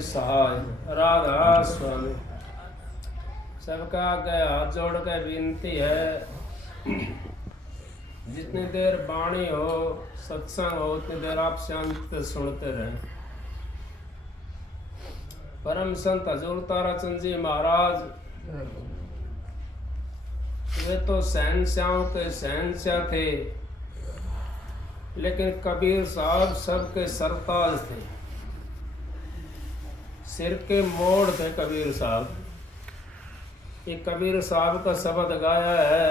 सहाय राधा स्वामी। सबका आगे हाथ जोड़ के विनती है, जितनी देर वाणी हो, सत्संग हो, उतनी देर आप शांत सुनते रहें। परम संत हजूर ताराचंद जी महाराज, वे तो शहंशाहों के शहंशाह थे, लेकिन कबीर साहब सबके सरताज थे, सिर के मोड़ थे कबीर साहब। ये कबीर साहब का शब्द गाया है,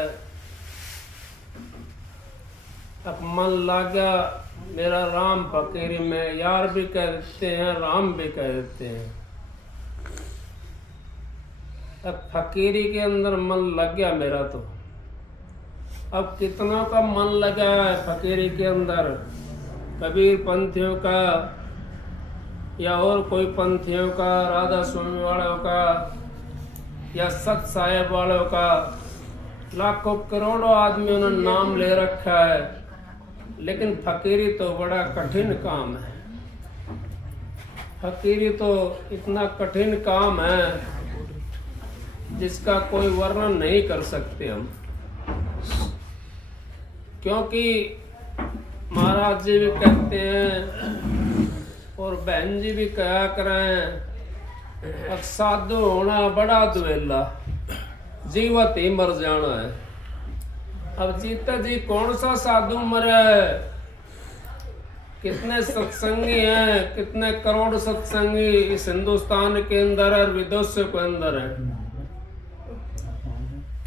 अब मन लागा मेरा राम फकीरी में, यार भी कह देते हैं, राम भी कह देते हैं। अब फकीरी के अंदर मन लग गया मेरा तो। अब कितनों का मन लगा है फकीरी के अंदर, कबीर पंथियों का या और कोई पंथियों का, राधा स्वामी वालों का या सत साहेब वालों का, लाखों करोड़ों आदमियों ने नाम ले रखा है, लेकिन फकीरी तो बड़ा कठिन काम है। फकीरी तो इतना कठिन काम है जिसका कोई वर्णन नहीं कर सकते हम, क्योंकि महाराज जी भी कहते हैं और बहन जी भी कहा करें, अब साधु होना बड़ा दुवेला, जीवत ही मर जाना है। अब जीता जी कौन सा साधु मरा है? कितने सत्संगी हैं, कितने करोड़ सत्संगी इस हिंदुस्तान के अंदर और विदेशों के अंदर हैं,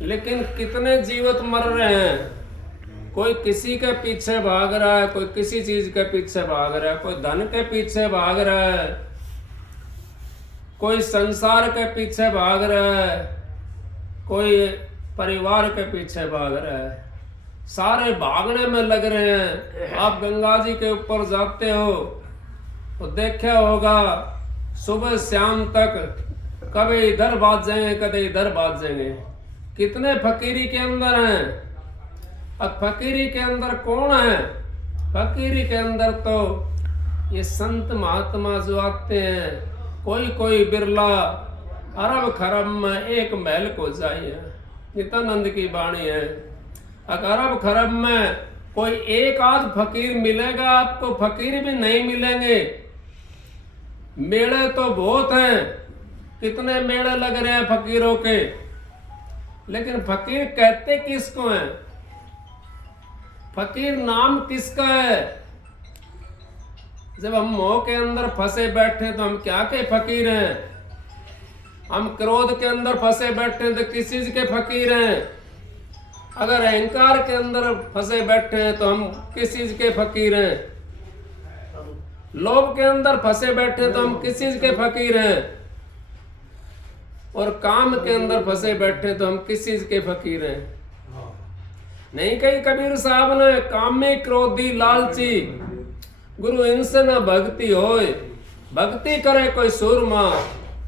लेकिन कितने जीवित मर रहे हैं। कोई किसी के पीछे भाग रहा है, कोई किसी चीज के पीछे भाग रहा है, कोई धन के पीछे भाग रहा है, कोई संसार के पीछे भाग रहा है, कोई परिवार के पीछे भाग रहा है। सारे भागने में लग रहे हैं। आप गंगा जी के ऊपर जाते हो तो देखा होगा, सुबह शाम तक कभी इधर भाग जाएंगे, कभी इधर भाग जाएंगे। कितने फकीरी के अंदर हैं। अब फकीरी के अंदर कौन है? फकीरी के अंदर तो ये संत महात्मा जो आते हैं, कोई कोई बिरला अरब खरब में एक महल को चाहिए। नित्यानंद की वाणी है, अगर अरब खरब में कोई एक आध फकीर मिलेगा आपको, फकीर भी नहीं मिलेंगे। मेले तो बहुत हैं, कितने मेले लग रहे हैं फकीरों के, लेकिन फकीर कहते किसको हैं? फकीर नाम किसका है? जब हम मोह के अंदर फंसे बैठे तो हम क्या के फकीर हैं? हम क्रोध के अंदर फंसे बैठे तो किस चीज के फकीर हैं? अगर अहंकार के अंदर फंसे बैठे हैं तो हम किस चीज के फकीर हैं? लोभ के अंदर फंसे बैठे तो हम किस चीज के फकीर हैं? और काम के अंदर फंसे बैठे तो हम किस चीज के फकीर हैं? नहीं कही कबीर साहब ने, कामी क्रोधी लालची गुरु इनसे न भक्ति होए, भक्ति करे कोई सूरमा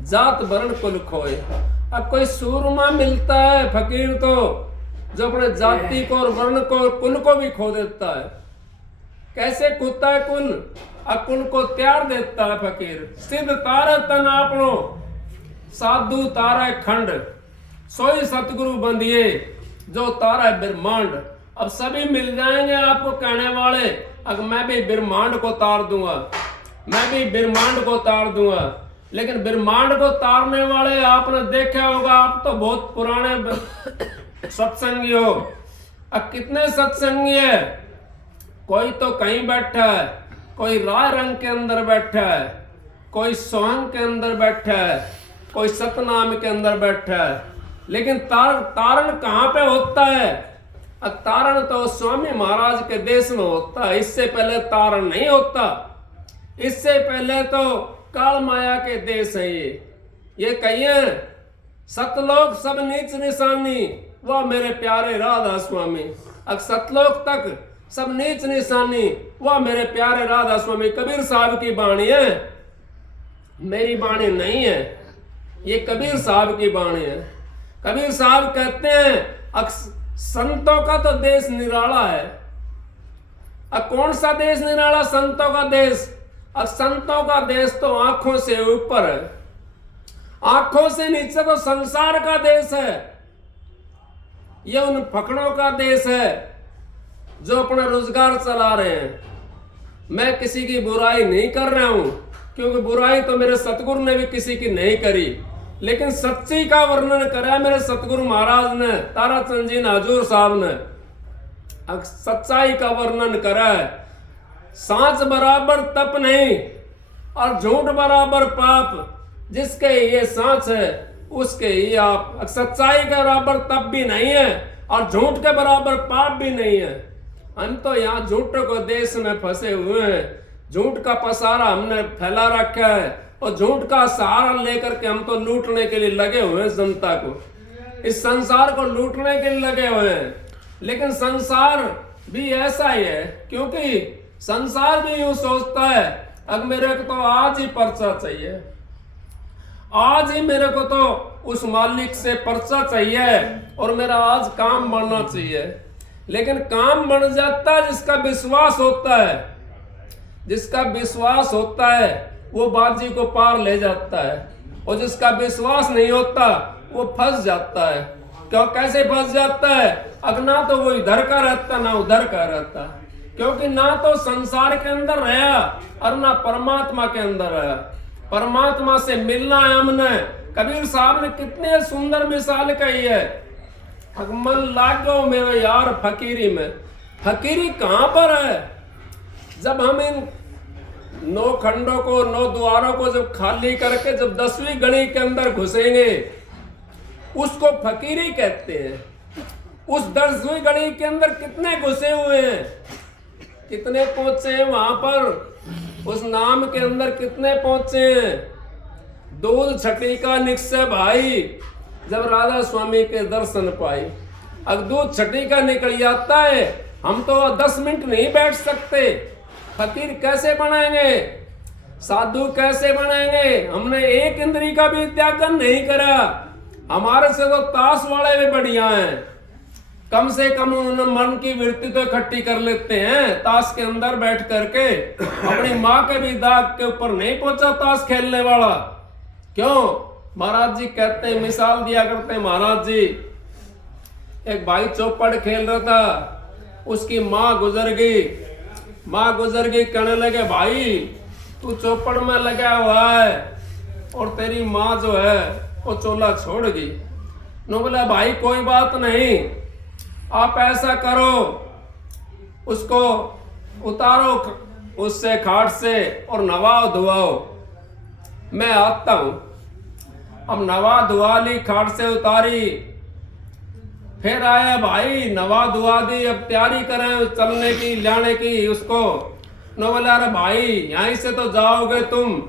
जात वर्ण कुल खोए। अब कोई सूरमा मिलता है फकीर तो, जो अपने जाति को और वर्ण को कुल को भी खो देता है। कैसे खोता है कुल? अब कुल को त्याग देता है फकीर। सिद्ध तारा तन आपनो साधु तारा खंड, सोई सतगुरु बंधिए जो तारा ब्रह्मांड। अब सभी मिल जाएंगे आपको कहने वाले, अगर मैं भी ब्रह्मांड को तार दूंगा, मैं भी ब्रह्मांड को तार दूंगा, लेकिन ब्रह्मांड को तारने वाले आपने देखा होगा, आप तो बहुत पुराने सत्संगी हो। अब कितने सत्संगी है? कोई तो कहीं बैठा है, कोई राय रंग के अंदर बैठा है, कोई सोहंग के अंदर बैठा है, कोई सतनाम के अंदर बैठा है, लेकिन तारण कहाँ पे होता है? तारण तो स्वामी महाराज के देश में होता है। इससे पहले तारण नहीं होता। इससे पहले तो काल माया के देश है ये कहिए सतलोक सब नीच निशानी, वह मेरे प्यारे राधा स्वामी। अब सतलोक तक सब नीच निशानी, वह मेरे प्यारे राधा स्वामी। कबीर साहब की वाणी है, मेरी वाणी नहीं है, ये कबीर साहब की वाणी है। कबीर साहब कहते हैं संतों का तो देश निराला है। अब कौन सा देश निराला? संतों का देश। अब संतों का देश तो आंखों से ऊपर है, आंखों से नीचे तो संसार का देश है। ये उन फकड़ों का देश है जो अपना रोजगार चला रहे हैं। मैं किसी की बुराई नहीं कर रहा हूं, क्योंकि बुराई तो मेरे सतगुरु ने भी किसी की नहीं करी, लेकिन सच्ची का वर्णन करा मेरे सतगुरु महाराज ने, ताराचंद जी हजूर साहब ने सच्चाई का वर्णन करा है। सांच बराबर तप नहीं और झूठ बराबर पाप, जिसके ये सांच है उसके ही आप। सच्चाई के बराबर तप भी नहीं है और झूठ के बराबर पाप भी नहीं है। हम तो यहाँ झूठ को देश में फंसे हुए हैं, झूठ का पसारा हमने फैला रखा है और झूठ का सहारा लेकर के हम तो लूटने के लिए लगे हुए हैं जनता को, इस संसार को लूटने के लिए लगे हुए हैं। लेकिन संसार भी ऐसा ही है, क्योंकि संसार भी यूं सोचता है अब मेरे को तो आज ही पर्चा चाहिए, आज ही मेरे को तो उस मालिक से पर्चा चाहिए और मेरा आज काम बनना चाहिए। लेकिन काम बन जाता है जिसका विश्वास होता है, जिसका विश्वास होता है वो बाजी को पार ले जाता है, और जिसका विश्वास नहीं होता वो फंस जाता है। क्यों, कैसे फंस जाता है? अब ना तो वो इधर का रहता ना उधर का रहता, क्योंकि ना तो संसार के अंदर रहा और ना परमात्मा के अंदर रहा। परमात्मा से मिलना है हमने। कबीर साहब ने कितने सुंदर मिसाल कही है, मन लागो मेरे यार फकीरी में। फकीरी कहां पर है? जब हम इन 9 खंडों को, 9 द्वारों को जब खाली करके जब 10वीं गली के अंदर घुसेंगे, उसको फकीरी कहते हैं। उस 10वीं गली के अंदर कितने घुसे हुए हैं, कितने पहुंचे हैं वहां पर, उस नाम के अंदर कितने पहुंचे हैं। दूध छठी का निश्चय भाई, जब राधा स्वामी के दर्शन पाई। अब दूध छठी का निकल जाता है, हम तो 10 मिनट नहीं बैठ सकते। फकीर कैसे बनाएंगे, साधु कैसे बनाएंगे? हमने एक इंद्री का भी त्यागन नहीं करा। हमारे से तो ताश वाले भी बढ़िया हैं, कम से कम उन्होंने मन की वृत्ति तो इकट्ठी कर लेते हैं। ताश के अंदर बैठ करके अपनी माँ के भी दाग के ऊपर नहीं पहुंचा ताश खेलने वाला। क्यों? महाराज जी कहते हैं, मिसाल दिया करते हैं महाराज जी, एक भाई चौपड़ खेल रहा था, उसकी माँ गुजर गई। माँ गुजर गई, कहने लगे भाई तू चौपड़ में लगा हुआ है और तेरी माँ जो है वो चोला छोड़ गई। नो बोला भाई कोई बात नहीं, आप ऐसा करो, उसको उतारो उससे खाट से और नवाओ धुआओ, मैं आता हूं। अब नवा धुआ ली, खाट से उतारी, फिर आया भाई, नवा धुआ दी, अब तैयारी करें चलने की, लाने की उसको। नो बोला अरे भाई यहीं से तो जाओगे तुम,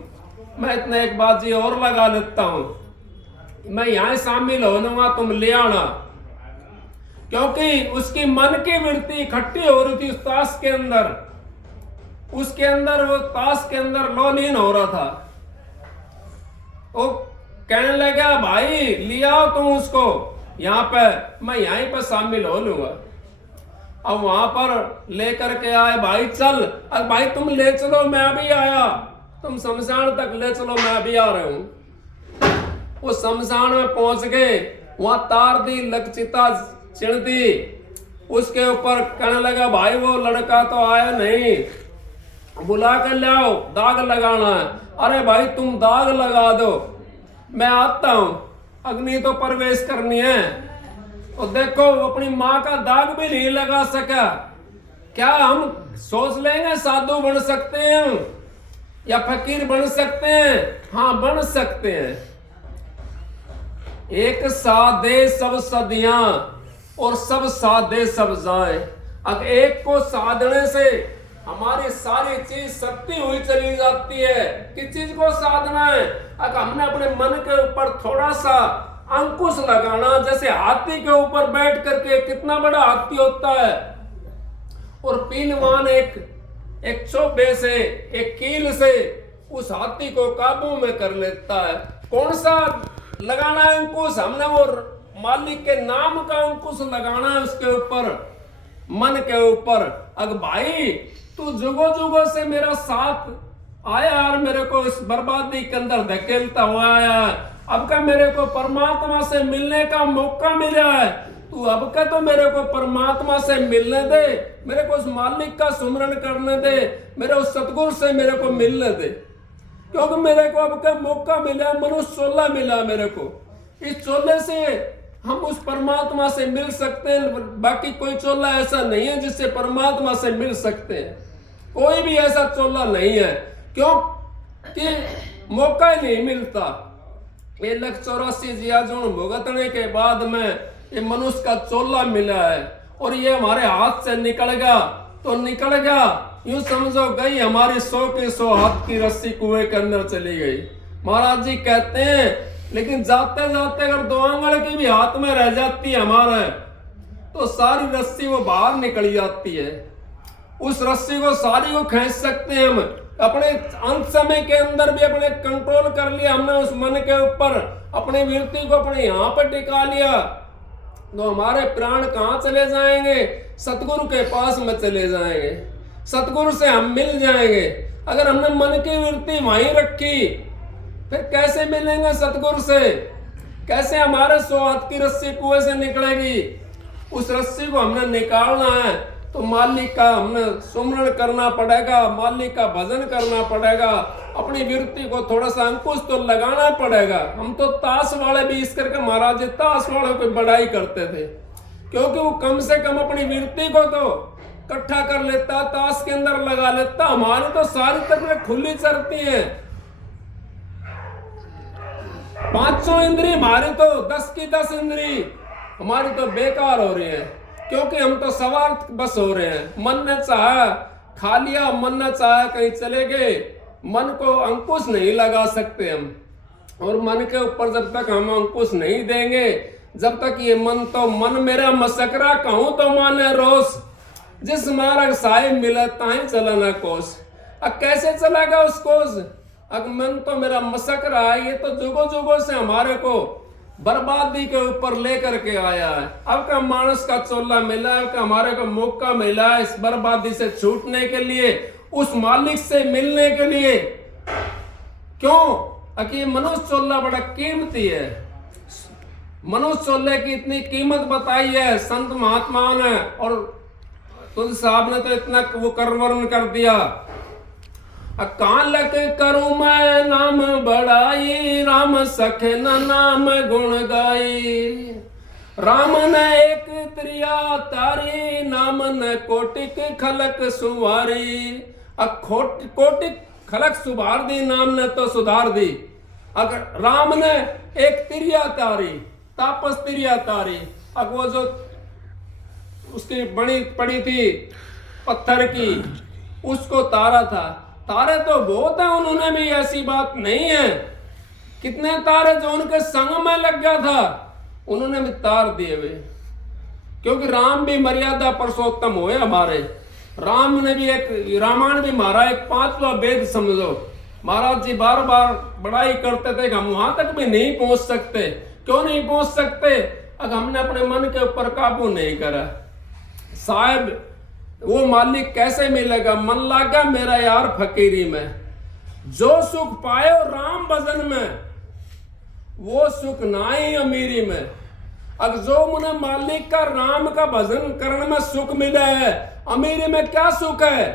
मैं इतने एक बाजी और लगा लेता हूं, मैं यहीं शामिल हो लूंगा, तुम ले आना। क्योंकि उसकी मन की वृत्ति इकट्ठी हो रही थी उस ताश के अंदर, उसके अंदर वो ताश के अंदर लोलीन हो रहा था। वो कहने लगा भाई लिया तुम उसको यहाँ पे, मैं यहीं पर शामिल हो लूंगा। अब वहां पर लेकर के आए, भाई चल, अब भाई तुम ले चलो मैं अभी आया, तुम शमशान तक ले चलो मैं अभी आ रहा हूं। वो शमशान में पहुंच गए, वहां तार दी, लकचिता चिण दी, उसके ऊपर कहने लगा भाई वो लड़का तो आया नहीं, बुला कर लाओ, दाग लगाना है। अरे भाई तुम दाग लगा दो, मैं आता हूं, अग्नि तो प्रवेश करनी है। और देखो अपनी माँ का दाग भी नहीं लगा सका। क्या हम सोच लेंगे साधु बन सकते हैं या फकीर बन सकते हैं? हाँ बन सकते हैं। एक साधे सब सदियां और सब साधे सब जाए। अब एक को साधने से हमारी सारी चीज सत्य हुई चली जाती है। किस चीज को साधना है? अगर हमने अपने मन के ऊपर थोड़ा सा अंकुश लगाना, जैसे हाथी के ऊपर बैठ करके, कितना बड़ा हाथी होता है और पीलवान एक चोबे से, एक कील से उस हाथी को काबू में कर लेता है। कौन सा लगाना है अंकुश? हमने वो मालिक के नाम का अंकुश लगाना है उसके ऊपर, मन के ऊपर। अगर भाई तू जुगो जुगो से मेरा साथ आया और मेरे को इस बर्बादी के अंदर धकेलता हुआ आया, अब का मेरे को परमात्मा से मिलने का मौका मिला है, तू अब का तो मेरे को परमात्मा से मिलने दे, मेरे को उस मालिक का सुमरन करने दे, मेरे उस सतगुरु से मेरे को मिलने दे, क्योंकि मेरे को अब का मौका मिला, मनुष्य चोला मिला मेरे को। इस चोले से हम उस परमात्मा से मिल सकते हैं, बाकी कोई चोला ऐसा नहीं है जिससे परमात्मा से मिल सकते हैं। कोई भी ऐसा चोला नहीं है, क्योंकि मौका ही नहीं मिलता। 1,84 जियाजोन भुगतने के बाद में ये मनुष्य का चोला मिला है, और ये हमारे हाथ से निकल गया तो निकल गया, यूं समझो गई हमारी 100 की 100 हाथ की रस्सी कुएं के अंदर चली गई। महाराज जी कहते हैं लेकिन जाते जाते अगर 2 आंगल की भी हाथ में रह जाती है हमारे, तो सारी रस्सी वो बाहर निकल जाती है। उस रस्सी को सारी को खींच सकते हैं हम। अपने अंत समय के अंदर भी अपने कंट्रोल कर लिया हमने उस मन के ऊपर, अपनी वृत्ति को अपने यहाँ पर टिका लिया, तो हमारे प्राण कहाँ चले जाएंगे? सतगुरु के पास में चले जाएंगे, सतगुरु से हम मिल जाएंगे। अगर हमने मन की वृत्ति वहीं रखी, फिर कैसे मिलेंगे सतगुरु से? कैसे हमारे 100 हाथ की रस्सी कुएं से निकलेगी? उस रस्सी को हमने निकालना है तो मालिक का हमने सुमरण करना पड़ेगा, मालिक का भजन करना पड़ेगा, अपनी वृत्ति को थोड़ा सा अंकुश तो लगाना पड़ेगा। हम तो ताश वाले भी इस करके महाराज जी ताश वालों की बड़ाई करते थे, क्योंकि वो कम से कम अपनी वृत्ति को तो इकट्ठा कर लेता, ताश के अंदर लगा लेता। हमारी तो सारी तरफ खुली चलती है, 500 इंद्री हमारी तो 10 की 10 इंद्री हमारी तो बेकार हो रही है, क्योंकि हम तो स्वार्थ बस हो रहे हैं। मन ने चाहा खा लिया, मन ने चाहा कहीं चले गए, मन को अंकुश नहीं लगा सकते हम। और मन के ऊपर जब तक हम अंकुश नहीं देंगे, जब तक ये मन मेरा मसकरा कहूं तो माने रोस, जिस मार्ग साहिब मिला ताही चलाना कोस। अब कैसे चलेगा उस कोस? अब मन तो मेरा मसक रहा है, ये तो जुगों जुगों से हमारे को बर्बादी के ऊपर लेकर के आया है। अब का मानस का चोला मिला है, अब का हमारे को मौका मिला है इस बर्बादी से छूटने के लिए, उस मालिक से मिलने के लिए। क्यों? कि मनुष्य चोला बड़ा कीमती है। मनुष्य चोले की इतनी कीमत बताई है संत महात्मा ने, और तुलसी साहब ने तो इतना वो करवर्णन कर दिया। कालक करूं मैं नाम बढ़ाई, राम सखे न नाम गुण गाई। राम ने एक त्रिया तारी, नाम ने कोटिक खलक सुवारी। कोटिक खलक सुधार दी, नाम ने तो सुधार दी। अगर राम ने एक त्रिया तारी, तापस त्रिया तारी, अब वो जो उसकी बड़ी पड़ी थी पत्थर की, उसको तारा था। तारे तो बहुत है, उन्होंने भी ऐसी बात नहीं है। कितने तारे जो उनके संग में लग गया था, उन्होंने भी तार दिए हुए, क्योंकि राम भी मर्यादा पुरुषोत्तम हुए हमारे। राम ने भी एक रामायण भी मारा, एक 5वां वेद समझो। महाराज जी बार बार बड़ाई करते थे कि हम वहां तक भी नहीं पहुंच सकते। क्यों नहीं पहुंच सकते? अगर हमने अपने मन के ऊपर काबू नहीं करा। साहब वो मालिक कैसे मिलेगा? मन लागा मेरा यार फकीरी में, जो सुख पायो राम भजन में, वो सुख नाई अमीरी में। अब जो मुझे मालिक का राम का भजन करने में सुख मिला है, अमीरी में क्या सुख है?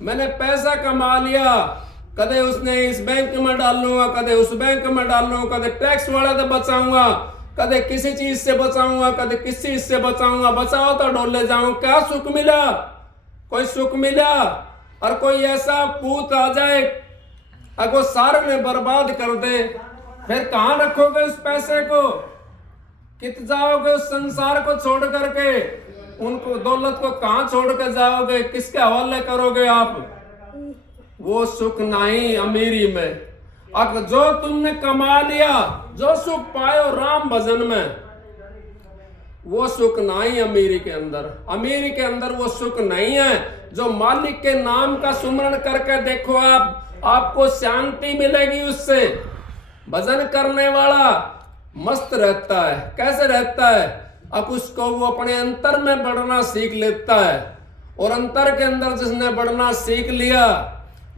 मैंने पैसा कमा लिया, कदे उसने इस बैंक में डाल लूंगा, कदे उस बैंक में डाल लूंगा, कदे टैक्स वाला तो बचाऊंगा, कदे किसी चीज से बचाऊंगा, कदे किसी चीज से बचाऊंगा, बचाओ तो डोले जाऊं। क्या सुख मिला? कोई सुख मिला? और कोई ऐसा पूत आ जाए अगर सारे ने बर्बाद कर दे, फिर कहां रखोगे उस पैसे को? कित जाओगे उस संसार को छोड़ करके? उनको दौलत को कहां छोड़ कर जाओगे? किसके हवाले करोगे आप? वो सुख नहीं अमीरी में। अगर जो तुमने कमा लिया, जो सुख पायो राम भजन में, वो सुख नहीं अमीरी के अंदर। अमीरी के अंदर वो सुख नहीं है। जो मालिक के नाम का सुमरण करके देखो आपको शांति मिलेगी उससे। भजन करने वाला मस्त रहता है। कैसे रहता है? अब उसको वो अपने अंतर में बढ़ना सीख लेता है, और अंतर के अंदर जिसने बढ़ना सीख लिया,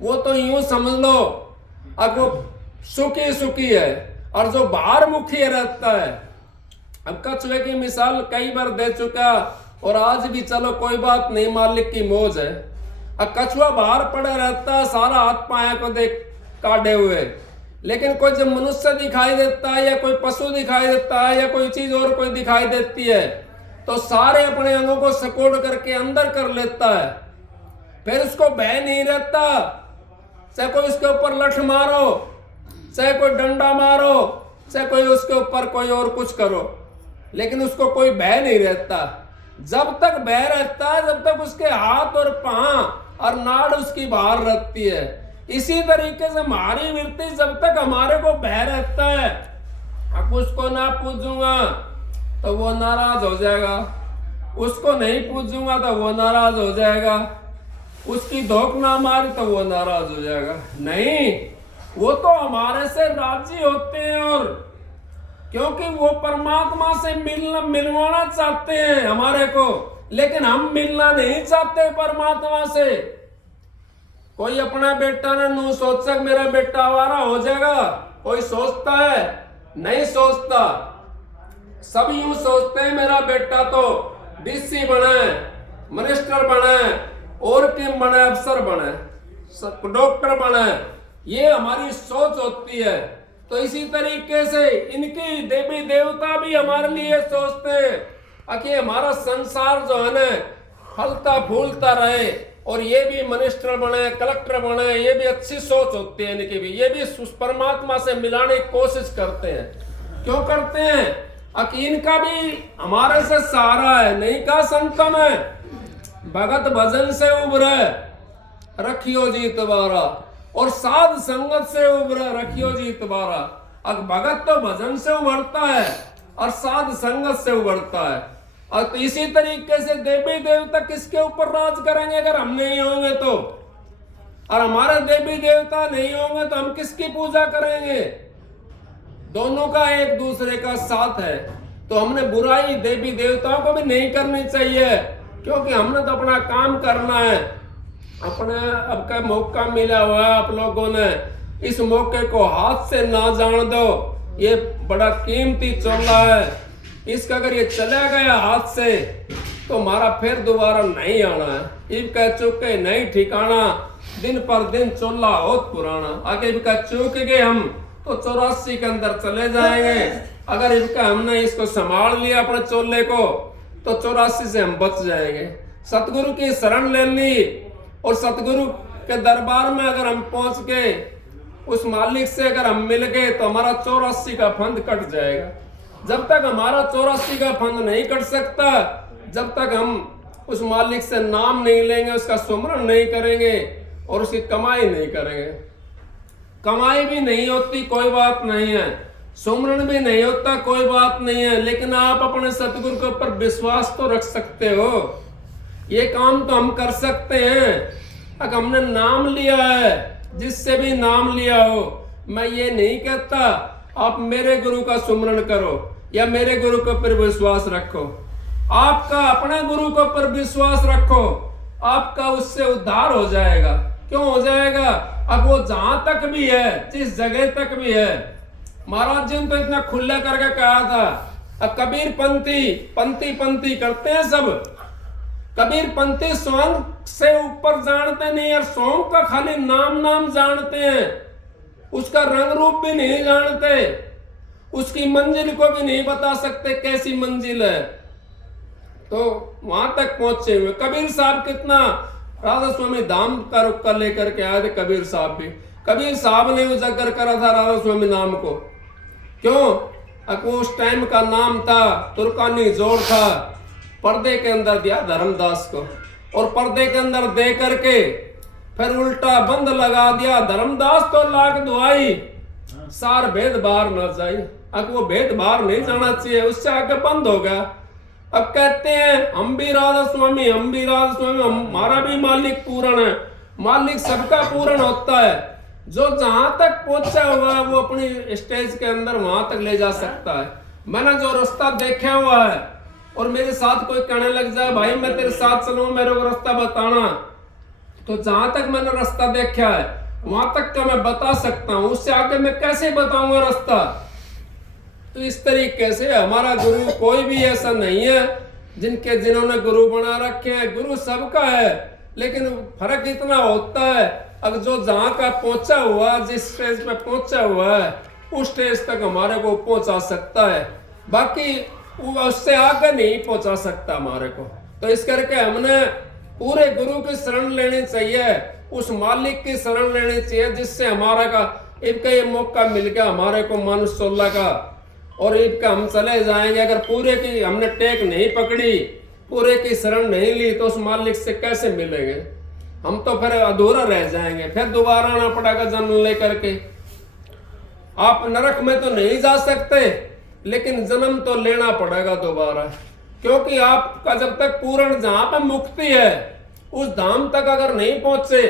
वो तो यूं समझ लो अब वो सुखी सुखी है। और जो बाहर मुखी रहता है, अब कछुए की मिसाल कई बार दे चुका और आज भी चलो कोई बात नहीं, मालिक की मौज है। अब कछुआ बाहर पड़ा रहता है सारा हाथ पाया को देख काटे हुए, लेकिन कोई जब मनुष्य दिखाई देता है या कोई पशु दिखाई देता है या कोई चीज और कोई दिखाई देती है तो सारे अपने अंगों को सकोड़ करके अंदर कर लेता है। फिर उसको भय नहीं रहता, चाहे कोई उसके ऊपर लठ मारो, चाहे कोई डंडा मारो, चाहे कोई उसके ऊपर कोई और कुछ करो, लेकिन उसको कोई भय नहीं रहता। जब तक भय रहता है जब तक उसके हाथ और पांव और नाड़ उसकी बाहर रहती है। इसी तरीके से हमारी वृत्ति जब तक हमारे को भय रहता है, अब उसको ना पूजूंगा तो वो नाराज हो जाएगा, उसको नहीं पूजूंगा तो वो नाराज हो जाएगा, उसकी धोख ना मारी तो वो नाराज हो जाएगा। नहीं, वो तो हमारे से राजी होते हैं, और क्योंकि वो परमात्मा से मिलवाना चाहते हैं हमारे को, लेकिन हम मिलना नहीं चाहते परमात्मा से। कोई अपना बेटा ने नू सोचा मेरा बेटा आवारा हो जाएगा, कोई सोचता है? नहीं सोचता। सब यूं सोचते हैं मेरा बेटा तो डीसी बने, मिनिस्टर बने, और किम बने, अफसर बने, डॉक्टर बने, ये हमारी सोच होती है। तो इसी तरीके से इनकी देवी देवता भी हमारे लिए सोचते हैं कि हमारा संसार जो है ना फलता फूलता रहे, और ये भी मिनिस्टर बने, कलेक्टर बने, ये भी अच्छी सोच होती है इनकी भी। ये भी परमात्मा से मिलाने की कोशिश करते हैं। क्यों करते हैं? कि इनका भी हमारे से सहारा है। नहीं का संतों में भगत भजन से उभरे रखियो जी तुम्हारा, और साध संगत से उभरे रखियो जी तुम्हारा। अब भगत तो भजन से उभरता है और साध संगत से उभरता है। और तो इसी तरीके से देवी देवता किसके ऊपर राज करेंगे अगर हम नहीं होंगे तो, और हमारे देवी देवता नहीं होंगे तो हम किसकी पूजा करेंगे? दोनों का एक दूसरे का साथ है। तो हमने बुराई देवी देवताओं को भी नहीं करनी चाहिए, क्योंकि हमने तो अपना काम करना है। अपने अब का मौका मिला हुआ है आप लोगों ने, इस मौके को हाथ से ना जान दो। ये बड़ा कीमती चोला है, इसका अगर ये चला गया हाथ से तो हमारा फिर दोबारा नहीं आना है। इब कह चुके नहीं ठिकाना, दिन पर दिन चोला बहुत पुराना। आगे इनका चूक गए हम तो 84 के अंदर चले जाएंगे। अगर इनका हमने इसको संभाल लिया अपने चोले को तो 84 से हम बच जाएंगे। सतगुरु की शरण ले ली और सतगुरु के दरबार में अगर हम पहुंच गए, उस मालिक से अगर हम मिल गए तो हमारा 84 का फंद कट जाएगा। जब तक हमारा 84 का फंद नहीं कट सकता, जब तक हम उस मालिक से नाम नहीं लेंगे, उसका सुमरन नहीं करेंगे और उसकी कमाई नहीं करेंगे। कमाई भी नहीं होती कोई बात नहीं है, सुमरन भी नहीं होता कोई बात नहीं है, लेकिन आप अपने सतगुरु के ऊपर विश्वास तो रख सकते हो। ये काम तो हम कर सकते हैं। अगर हमने नाम लिया है, जिससे भी नाम लिया हो, मैं ये नहीं कहता आप मेरे गुरु का सुमरन करो या मेरे गुरु के ऊपर विश्वास रखो। आपका अपने गुरु के ऊपर विश्वास रखो, आपका उससे उद्धार हो जाएगा। क्यों हो जाएगा? अब वो जहां तक भी है, जिस जगह तक भी है, महाराज जी ने तो इतना खुला करके कहा था। अब कबीर पंथी करते हैं सब। कबीर पंथी सौंग से ऊपर जानते नहीं, और सौंग का खाली नाम जानते हैं, उसका रंग रूप भी नहीं जानते, उसकी मंजिल को भी नहीं बता सकते कैसी मंजिल है। तो वहां तक पहुंचे हुए कबीर साहब कितना राधा स्वामी धाम का रुख लेकर के आए थे। कबीर साहब भी, कबीर साहब ने उजागर करा था राधा स्वामी नाम को। क्यों? उस टाइम का नाम था तुर्कानी जोड़ था, पर्दे के अंदर दिया धर्मदास को, और पर्दे के अंदर दे करके फिर उल्टा बंद लगा दिया धर्मदास तो लाख दुआई सार भेद बाहर न जाए। अब वो भेद बाहर नहीं जाना चाहिए, उससे आगे बंद हो गया। अब कहते हैं हम भी राधा स्वामी, हमारा भी मालिक पूर्ण है। मालिक सबका पूर्ण होता है। जो जहां तक पहुंचा हुआ है वो अपनी स्टेज के अंदर वहां तक ले जा सकता है। मैंने जो रास्ता देखा हुआ है, और मेरे साथ कोई कहने लग जाए भाई मैं तेरे साथ चलूं, मेरे को रास्ता बताना, तो जहां तक मैंने रास्ता देखा है वहां तक का मैं बता सकता हूं, उससे आगे मैं कैसे बताऊंगा रास्ता? तो इस तरीके से हमारा गुरु कोई भी ऐसा नहीं है जिन्होंने गुरु बना रखे हैं। गुरु सबका है, लेकिन फर्क इतना होता है अगर जो जहाँ का पहुंचा हुआ, जिस स्टेज पे पहुंचा हुआ है उस स्टेज तक हमारे को पहुंचा सकता है, बाकी उससे आगे नहीं पहुंचा सकता हमारे को। तो इस करके हमने पूरे गुरु की शरण लेनी चाहिए, उस मालिक की शरण लेनी चाहिए, जिससे हमारा का इनका ये मौका मिल गया हमारे को मानुष 16 का, और इनका हम चले जाएंगे। अगर पूरे की हमने टेक नहीं पकड़ी, पूरे की शरण नहीं ली, तो उस मालिक से कैसे मिलेंगे? हम तो फिर अधूरा रह जाएंगे, फिर दोबारा आना पड़ेगा जन्म लेकर के। आप नरक में तो नहीं जा सकते, लेकिन जन्म तो लेना पड़ेगा दोबारा, क्योंकि आपका जब तक पूर्ण जहां पे मुक्ति है उस धाम तक अगर नहीं पहुंचे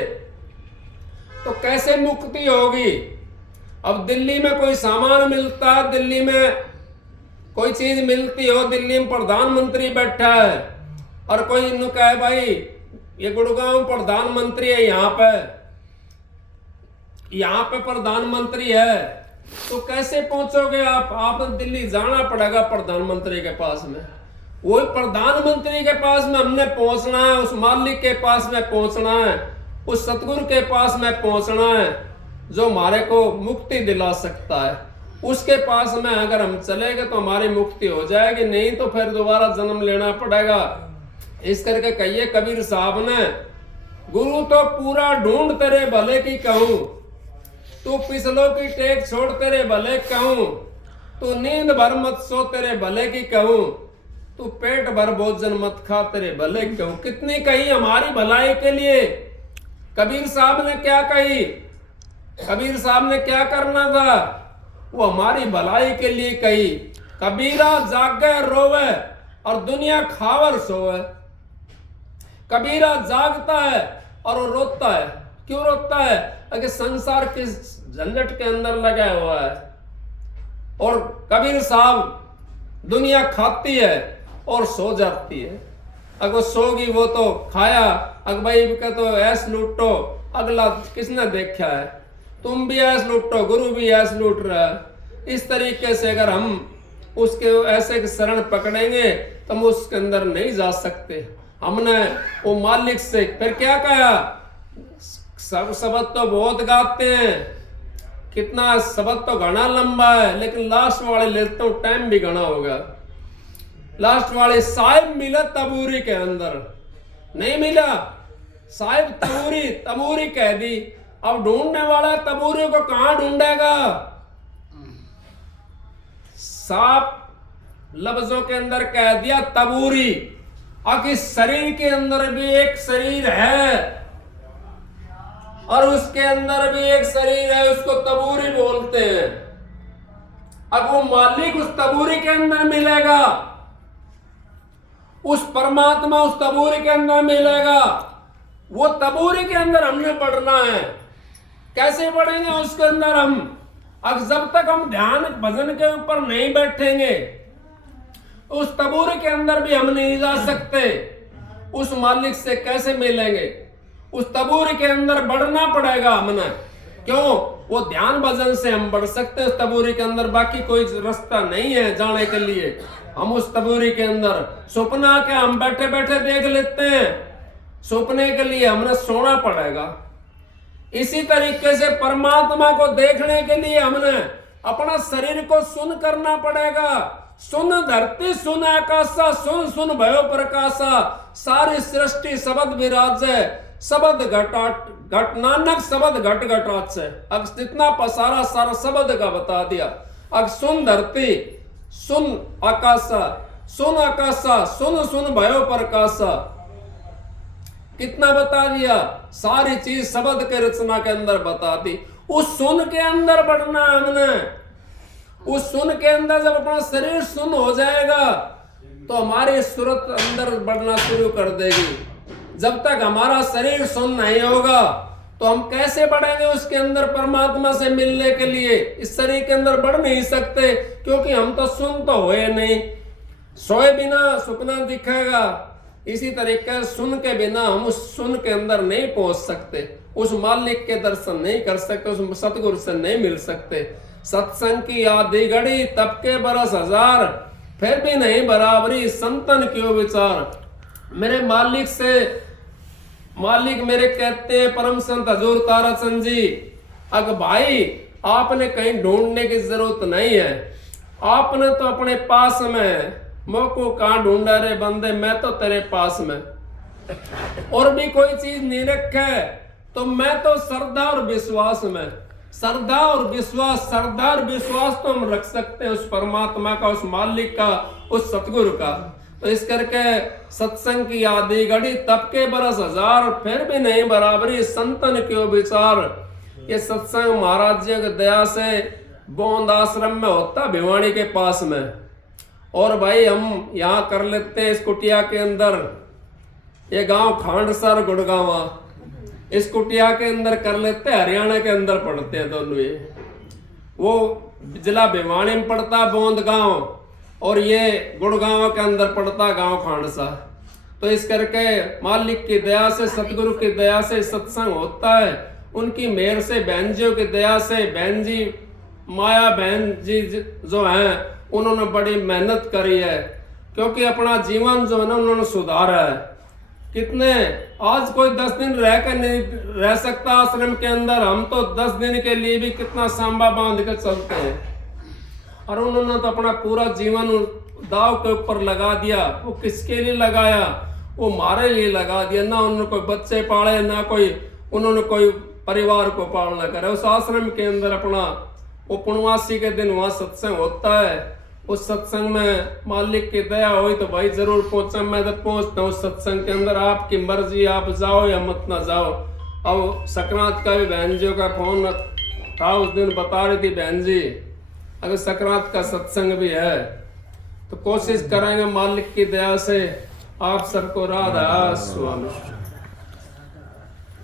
तो कैसे मुक्ति होगी? अब दिल्ली में कोई सामान मिलता है, दिल्ली में कोई चीज मिलती हो, दिल्ली में प्रधानमंत्री बैठा है और कोई इन्हों कहे भाई ये गुड़गांव प्रधानमंत्री है, यहाँ पे प्रधानमंत्री है, तो कैसे पहुंचोगे आप दिल्ली जाना पड़ेगा प्रधानमंत्री के पास में। वही प्रधानमंत्री के पास में हमने पहुंचना है, उस मालिक के पास में पहुंचना है, उस सतगुरु के पास में पहुंचना है जो हमारे को मुक्ति दिला सकता है। उसके पास में अगर हम चले गए तो हमारी मुक्ति हो जाएगी, नहीं तो फिर दोबारा जन्म लेना पड़ेगा। इस करके कहिए कबीर साहब ने, गुरु तो पूरा ढूंढ तेरे भले की कहूं, तू पिछलों की टेक छोड़ तेरे भले कहूं, तू नींद भर मत सो तेरे भले की कहूं, तू पेट भर भोजन मत खा तेरे भले कहूं। कितनी कही हमारी भलाई के लिए। कबीर साहब ने क्या कही? कबीर साहब ने क्या करना था? वो हमारी भलाई के लिए कही। कबीरा जागे रोवे और दुनिया खावर सोवे। कबीरा जागता है और वो रोता है। क्यों रोता है? अगर संसार के झंझट के अंदर लगा हुआ है। और कबीर साहब दुनिया खाती है और सो जाती है। अगर सोगी वो तो खाया, अगर भाई का तो ऐस लूटो, अगला किसने देखा है? तुम भी ऐस लूटो, गुरु भी ऐस लूट रहा है। इस तरीके से अगर हम उसके ऐसे शरण पकड़ेंगे तो हम उसके अंदर नहीं जा सकते। हमने वो मालिक से फिर क्या कहा? सब शब्द तो बहुत गाते हैं, कितना शब्द तो घना लंबा है, लेकिन लास्ट वाले लेते हो टाइम भी घना होगा। लास्ट वाले साहिब मिला तबूरी के अंदर, नहीं मिला साहिब, तबूरी कह दी। अब ढूंढने वाला तबूरी को कहां ढूंढेगा? साफ लफ्जों के अंदर कह दिया तबूरी। अब इस शरीर के अंदर भी एक शरीर है और उसके अंदर भी एक शरीर है, उसको तबूरी बोलते हैं। अब वो मालिक उस तबूरी के अंदर मिलेगा, उस परमात्मा उस तबूरी के अंदर मिलेगा। वो तबूरी के अंदर हमने पढ़ना है। कैसे पढ़ेंगे उसके अंदर हम? अब जब तक हम ध्यान भजन के ऊपर नहीं बैठेंगे उस तबूरी के अंदर भी हम नहीं जा सकते। उस मालिक से कैसे मिलेंगे? उस तबूरी के अंदर बढ़ना पड़ेगा हमने। क्यों? वो ध्यान भजन से हम बढ़ सकते हैं उस तबूरी के अंदर, बाकी कोई रास्ता नहीं है जाने के लिए। हम उस तबूरी के अंदर सपना के हम बैठे बैठे देख लेते हैं, सपने के लिए हमने सोना पड़ेगा। इसी तरीके से परमात्मा को देखने के लिए हमने अपना शरीर को सुन करना पड़ेगा। सुन धरती सुन आकाशा, सुन सुन भयो प्रकाशा, सारी सृष्टि शब्द विराज है, शब्द घट नानक शब्द घट घटात से। अब जितना पसारा सारा शब्द का बता दिया। अब सुन धरती सुन आकाशा, सुन आकाशा, सुन सुन भयो प्रकाशा, कितना बता दिया? सारी चीज शब्द के रचना के अंदर बता दी। उस सुन के अंदर बढ़ना हमने। उस सुन के अंदर जब अपना शरीर सुन हो जाएगा तो हमारी सूरत अंदर बढ़ना शुरू कर देगी। जब तक हमारा शरीर सुन नहीं होगा तो हम कैसे बढ़ेंगे उसके अंदर परमात्मा से मिलने के लिए? इस शरीर के अंदर बढ़ नहीं सकते, क्योंकि हम तो सुन तो हुए नहीं। सोए बिना सपना दिखेगा, इसी तरीके सुन के बिना हम उस सुन के अंदर नहीं पहुंच सकते, उस मालिक के दर्शन नहीं कर सकते, उस सतगुरु से नहीं मिल सकते। सत्संग की आधी घड़ी तब के बरस हजार, फिर भी नहीं बराबरी संतन क्यों विचार। मेरे मालिक मेरे कहते हैं परम संत हजूर ताराचंद जी, अग भाई आपने कहीं ढूंढने की जरूरत नहीं है, आपने तो अपने पास में, मोको कहाँ ढूंढा रे बंदे, मैं तो तेरे पास में। और भी कोई चीज नहीं रखे तो मैं तो श्रद्धा और विश्वास में, श्रद्धा और विश्वास तो हम रख सकते हैं उस परमात्मा का, उस मालिक का, उस सतगुरु का। तो इस करके सत्संग की आधी घड़ी तब के बरस हजार, फिर भी नहीं बराबरी संतन क्यों विचार। ये सत्संग महाराज जी की दया से बोंद आश्रम में होता भिवानी के पास में, और भाई हम यहाँ कर लेते हैं इस कुटिया के अंदर। ये गांव खांडसर गुड़गावा, इस कुटिया के अंदर कर लेते हैं, हरियाणा के अंदर पड़ते हैं दोनों। ये वो जिला भिवानी में पड़ता बोंद गांव, और ये गुड़गांव के अंदर पड़ता गांव खांडसा। तो इस करके मालिक की दया से, सतगुरु की दया से सत्संग होता है। उनकी मेहर से, बहन जियों की दया से, बहन जी माया बहन जी जो हैं उन्होंने बड़ी मेहनत करी है, क्योंकि अपना जीवन जो है ना उन्होंने सुधारा है। कितने आज कोई 10 दिन रह कर नहीं रह सकता आश्रम के अंदर, हम तो 10 दिन के लिए भी कितना सांबा बांध कर चलते हैं, और उन्होंने तो अपना पूरा जीवन दाव के ऊपर लगा दिया। वो किसके लिए लगाया? वो हमारे लिए लगा दिया। ना उन्होंने कोई बच्चे पाले, ना कोई उन्होंने कोई परिवार को पालना करे। उस आश्रम के अंदर अपना वो पूर्णवासी के दिन वहाँ सत्संग होता है। उस सत्संग में मालिक की दया हुई तो भाई जरूर पहुंचा। मैं तो पहुंचता हूँ सत्संग के अंदर, आपकी मर्जी, आप जाओ या मत ना जाओ। अब संक्रांत का भी बहन जी का फोन था, उस दिन बता रही थी बहन जी अगर संक्रांत का सत्संग भी है तो कोशिश करेंगे मालिक की दया से। आप सबको राधा स्वामी।